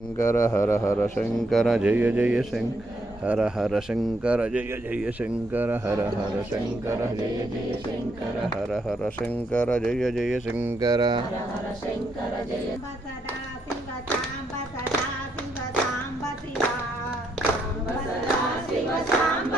शङ्कर हर हर शङ्कर जय जय शङ्कर हर हर शङ्कर जय जय शङ्कर हर हर शङ्कर जय जय शङ्कर हर हर शङ्कर जय जय शङ्कर साम्ब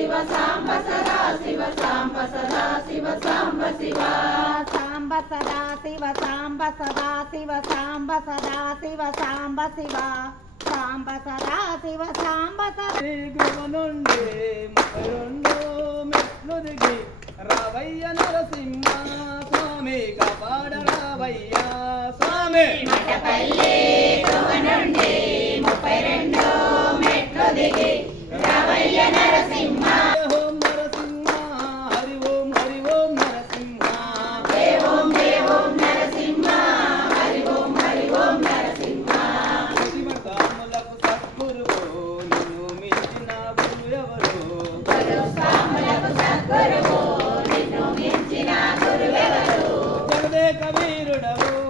శివ సాంబ సదా శివ సాంబ సదా శివ సాంబ శివ. సాంబ సదా శివ సాంబ సదా శివ సాంబ సదా శివ సాంబ శివ. సాంబ సదా శివ సాంబ సదా. రావయ్య నరసింహ స్వామి కాపాడ రావయ్య స్వామి. మటపల్లి గురునుండి జగదే కబీరుడవు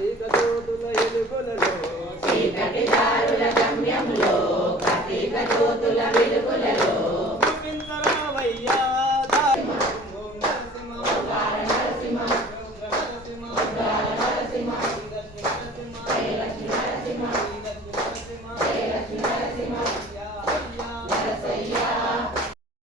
చీకటోతుల ఎలుగులలో. చీకటి దారుల గమ్మి